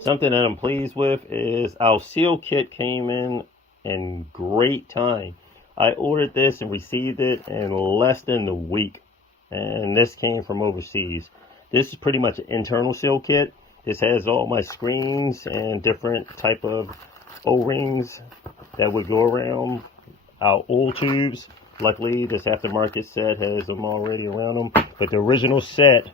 Something that I'm pleased with is our seal kit came in great time. I ordered this and received it in less than a week, and this came from overseas. This is pretty much an internal seal kit. This has all my screens and different type of O-rings that would go around our oil tubes. Luckily, this aftermarket set has them already around them, but the original set,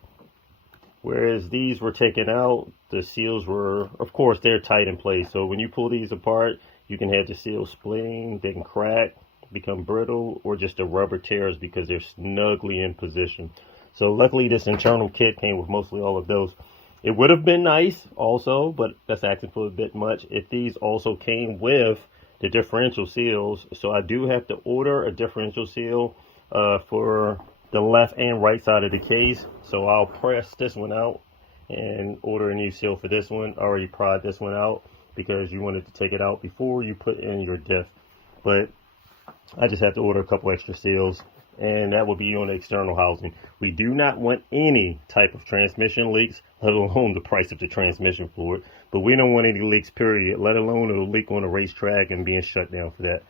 whereas these were taken out, the seals were, of course, they're tight in place. So when you pull these apart, you can have the seals splitting, they can crack, become brittle, or just the rubber tears because they're snugly in position. So luckily this internal kit came with mostly all of those. It would have been nice also, but that's asking for a bit much, if these also came with the differential seals. So I do have to order a differential seal for the left and right side of the case. So I'll press this one out and order a new seal for this one. I already pried this one out because you wanted to take it out before you put in your diff. But I just have to order a couple extra seals, and that will be on the external housing. We do not want any type of transmission leaks, let alone the price of the transmission fluid. But we don't want any leaks, period, let alone a leak on a racetrack and being shut down for that.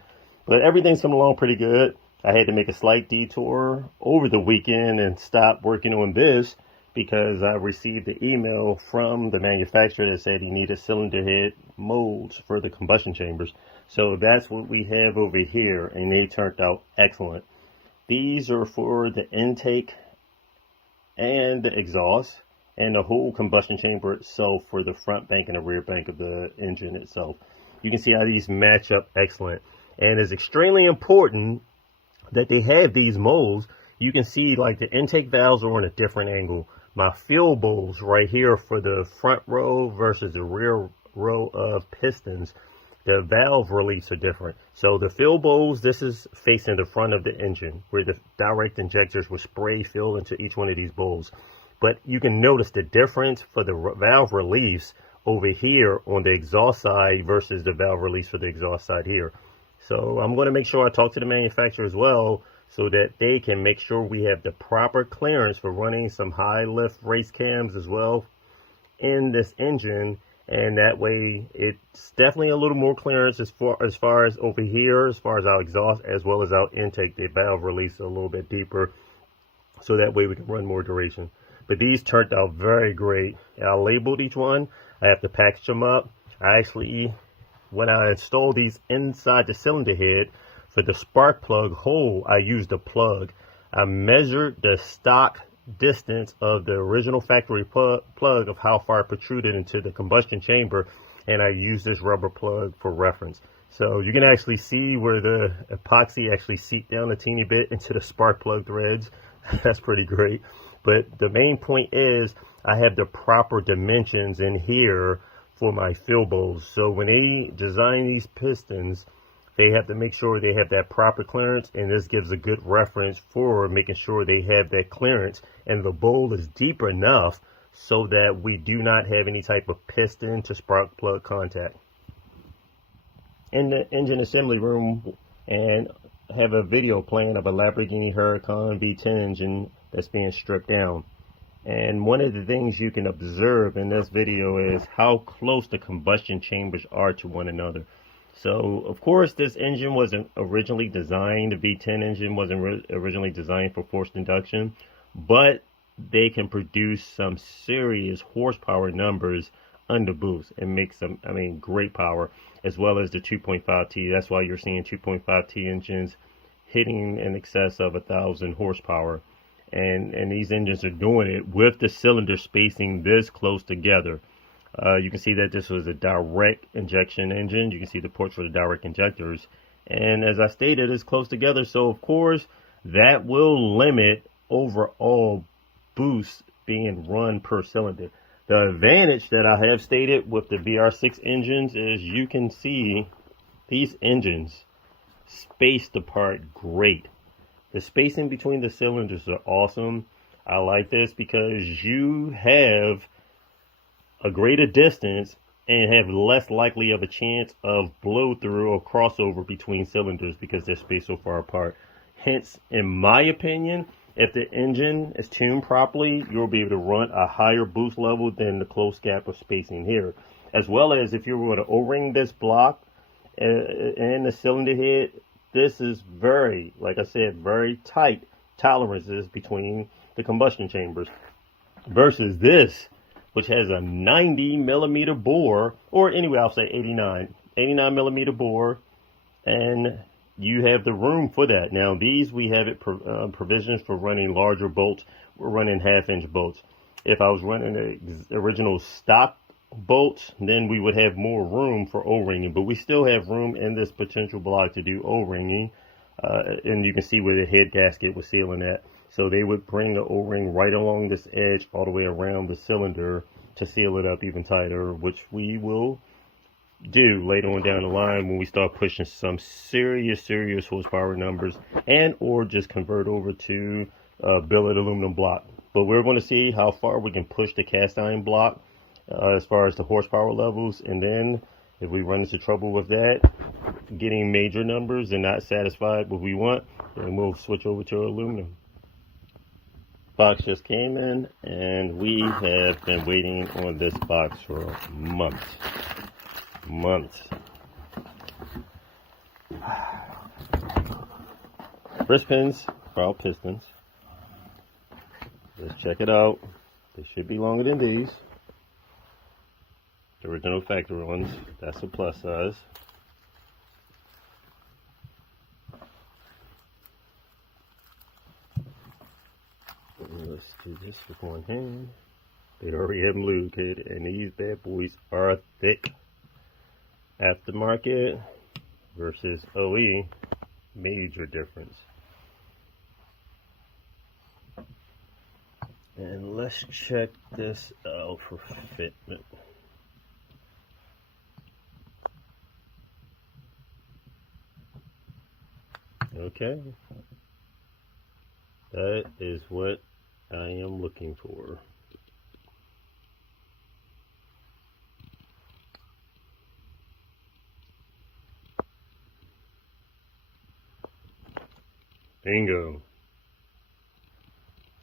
But everything's coming along pretty good. I had to make a slight detour over the weekend and stop working on this because I received an email from the manufacturer that said he needed cylinder head molds for the combustion chambers. So that's what we have over here, and they turned out excellent. These are for the intake and the exhaust and the whole combustion chamber itself for the front bank and the rear bank of the engine itself. You can see how these match up excellent, and it's extremely important that they have these molds. You can see like the intake valves are on a different angle. My fuel bowls right here for the front row versus the rear row of pistons, the valve reliefs are different. So the fuel bowls, this is facing the front of the engine where the direct injectors will spray fuel into each one of these bowls. But you can notice the difference for the valve reliefs over here on the exhaust side versus the valve release for the exhaust side here. So I'm going to make sure I talk to the manufacturer as well so that they can make sure we have the proper clearance for running some high lift race cams as well in this engine. And that way it's definitely a little more clearance as far as over here, as far as our exhaust as well as our intake. The valve release a little bit deeper so that way we can run more duration. But these turned out very great. I labeled each one. I have to package them up. I actually, when I install these inside the cylinder head for the spark plug hole, I used a plug. I measured the stock distance of the original factory plug of how far it protruded into the combustion chamber, and I used this rubber plug for reference. So you can actually see where the epoxy actually seeped down a teeny bit into the spark plug threads. That's pretty great. But the main point is I have the proper dimensions in here for my fill bowls. So when they design these pistons, they have to make sure they have that proper clearance, and this gives a good reference for making sure they have that clearance and the bowl is deep enough so that we do not have any type of piston to spark plug contact. In the engine assembly room, and have a video playing of a Lamborghini Huracan V10 engine that's being stripped down. And one of the things you can observe in this video is how close the combustion chambers are to one another. So, of course, this engine wasn't originally designed, the V10 engine wasn't originally designed for forced induction, but they can produce some serious horsepower numbers under boost and make some, great power, as well as the 2.5T. That's why you're seeing 2.5T engines hitting in excess of 1,000 horsepower. And these engines are doing it with the cylinder spacing this close together. You can see that this was a direct injection engine. You can see the ports for the direct injectors. And as I stated, it's close together. So, of course, that will limit overall boost being run per cylinder. The advantage that I have stated with the VR6 engines is you can see these engines spaced apart great. The spacing between the cylinders are awesome. I like this because you have a greater distance and have less likely of a chance of blow through or crossover between cylinders because they're spaced so far apart. Hence, in my opinion, if the engine is tuned properly, you'll be able to run a higher boost level than the close gap of spacing here. as well as if you were to O-ring this block and the cylinder head, this is very, like I said, very tight tolerances between the combustion chambers, versus this, which has a 90 millimeter bore, or anyway, I'll say 89 millimeter bore, and you have the room for that. Now these, we have it provisions for running larger bolts. We're running 1/2-inch bolts. If I was running the original stock bolts, then we would have more room for O-ringing, but we still have room in this potential block to do O-ringing, and you can see where the head gasket was sealing at. So they would bring the O-ring right along this edge all the way around the cylinder to seal it up even tighter, which we will do later on down the line when we start pushing some serious horsepower numbers, and or just convert over to billet aluminum block. But we're going to see how far we can push the cast iron block as far as the horsepower levels, and then if we run into trouble with that, getting major numbers and not satisfied with what we want, then we'll switch over to aluminum. Box just came in, and we have been waiting on this box for months. Wrist pins for our pistons. Let's check it out. They should be longer than these. The original factory ones. That's a plus size. Let's do this with one hand. They already have them lubricated, and these bad boys are thick. Aftermarket versus OE, major difference. And let's check this out for fitment. Okay, that is what I am looking for. Bingo.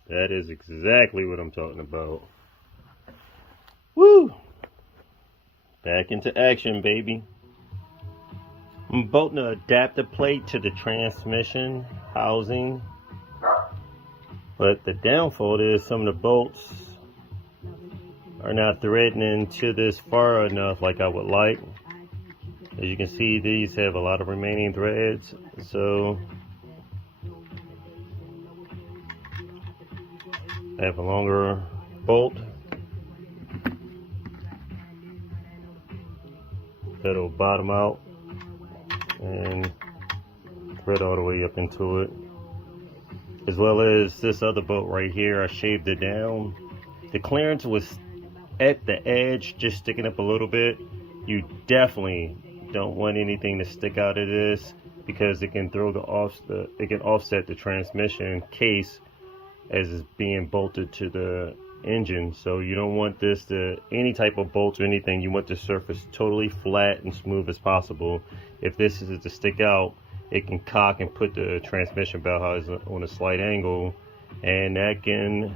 That is exactly what I'm talking about. Woo! Back into action, baby. I'm bolting an adapter plate to the transmission housing, but the downfall is some of the bolts are not threading into this far enough like I would like. As you can see, these have a lot of remaining threads, so I have a longer bolt that'll bottom out and thread all the way up into it, as well as this other bolt right here. I shaved it down. The clearance was at the edge, just sticking up a little bit. You definitely don't want anything to stick out of this, because it can throw it can offset the transmission case as it's being bolted to the engine. So you don't want this to, any type of bolts or anything, you want the surface totally flat and smooth as possible. If this is to stick out, it can cock and put the transmission bell housing on a slight angle, and that can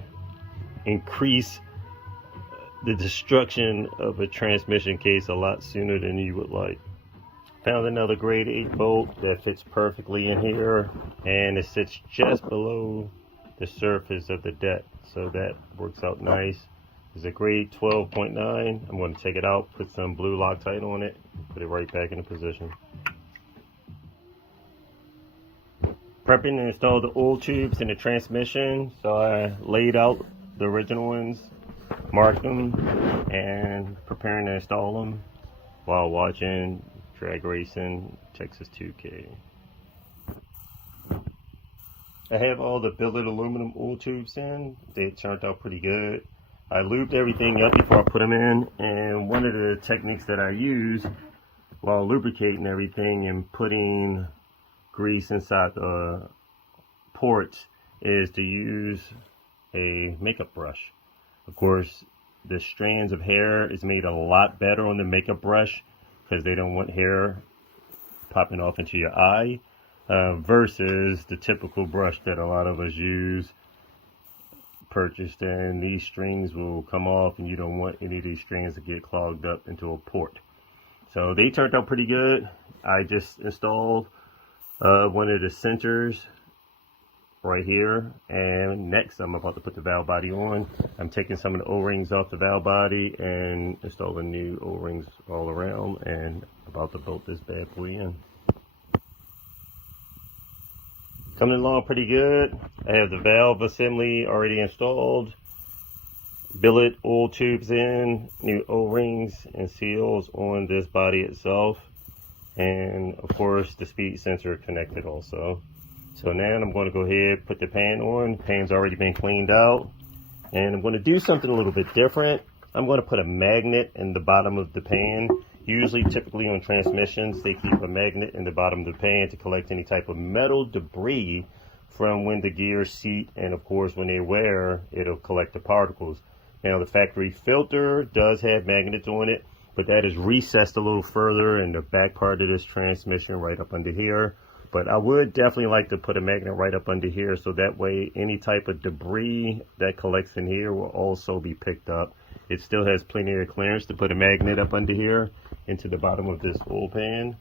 increase the destruction of a transmission case a lot sooner than you would like. Found another grade 8 bolt that fits perfectly in here, and it sits just below the surface of the deck, so that works out nice. It's a grade 12.9. I'm going to take it out, put some blue Loctite on it, put it right back into position. Prepping to install the oil tubes in the transmission, so I laid out the original ones, marked them, and preparing to install them while watching drag racing Texas 2K. I have all the billet aluminum oil tubes in. They turned out pretty good. I lubed everything up before I put them in, and one of the techniques that I use while lubricating everything and putting grease inside the ports is to use a makeup brush. Of course, the strands of hair is made a lot better on the makeup brush because they don't want hair popping off into your eye, versus the typical brush that a lot of us use purchased, and these strings will come off, and you don't want any of these strings to get clogged up into a port. So they turned out pretty good. I just installed one of the sensors right here, and next I'm about to put the valve body on. I'm taking some of the O-rings off the valve body and installing new O-rings all around, and about to bolt this bad boy in. Coming along pretty good. I have the valve assembly already installed, billet oil tubes in, new O-rings and seals on this body itself, and of course the speed sensor connected also. So now I'm going to go ahead, put the pan on. The pan's already been cleaned out, and I'm going to do something a little bit different. I'm going to put a magnet in the bottom of the pan. Typically on transmissions, they keep a magnet in the bottom of the pan to collect any type of metal debris from when the gears seat, and of course when they wear, it'll collect the particles. Now the factory filter does have magnets on it, but that is recessed a little further in the back part of this transmission right up under here. But I would definitely like to put a magnet right up under here, so that way any type of debris that collects in here will also be picked up. It still has plenty of clearance to put a magnet up under here into the bottom of this oil pan,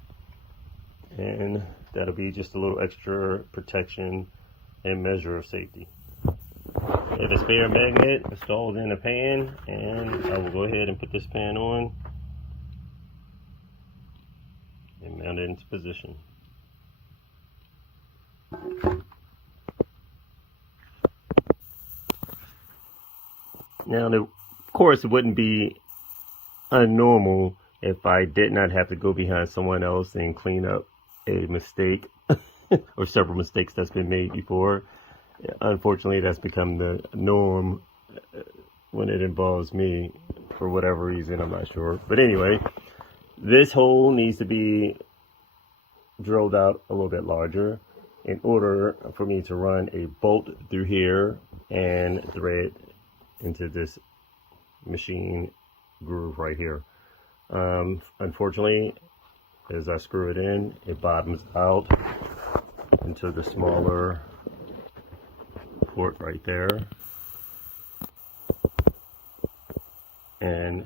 and that'll be just a little extra protection and measure of safety. I have a spare magnet installed in the pan, and I will go ahead and put this pan on and mount it into position. Now, of course, it wouldn't be unnormal if I did not have to go behind someone else and clean up a mistake or several mistakes that's been made before. Unfortunately, that's become the norm when it involves me for whatever reason, I'm not sure. But anyway, this hole needs to be drilled out a little bit larger in order for me to run a bolt through here and thread into this machine groove right here. Unfortunately, as I screw it in, it bottoms out into the smaller port right there, and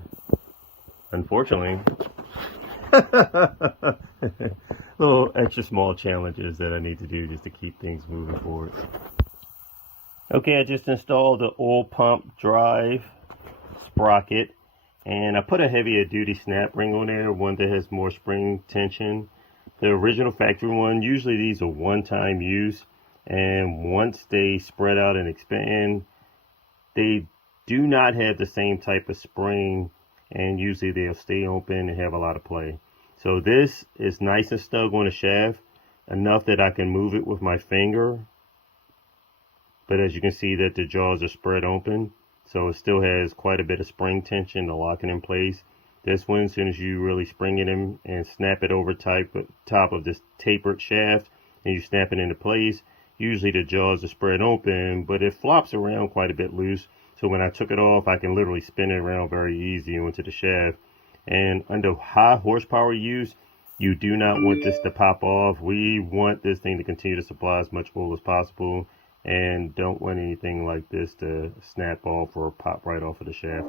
unfortunately little extra small challenges that I need to do just to keep things moving forward. Okay, I just installed the oil pump drive sprocket, and I put a heavier duty snap ring on there, one that has more spring tension. The original factory one, usually these are one-time use, and once they spread out and expand, they do not have the same type of spring, and usually they'll stay open and have a lot of play. So this is nice and snug on the shaft, enough that I can move it with my finger, but as you can see that the jaws are spread open, so it still has quite a bit of spring tension to lock it in place. This one, as soon as you really spring it in and snap it over top of this tapered shaft, and you snap it into place, usually the jaws are spread open, but it flops around quite a bit loose. So when I took it off, I can literally spin it around very easy onto the shaft. And under high horsepower use, you do not want this to pop off. We want this thing to continue to supply as much oil as possible, and don't want anything like this to snap off or pop right off of the shaft.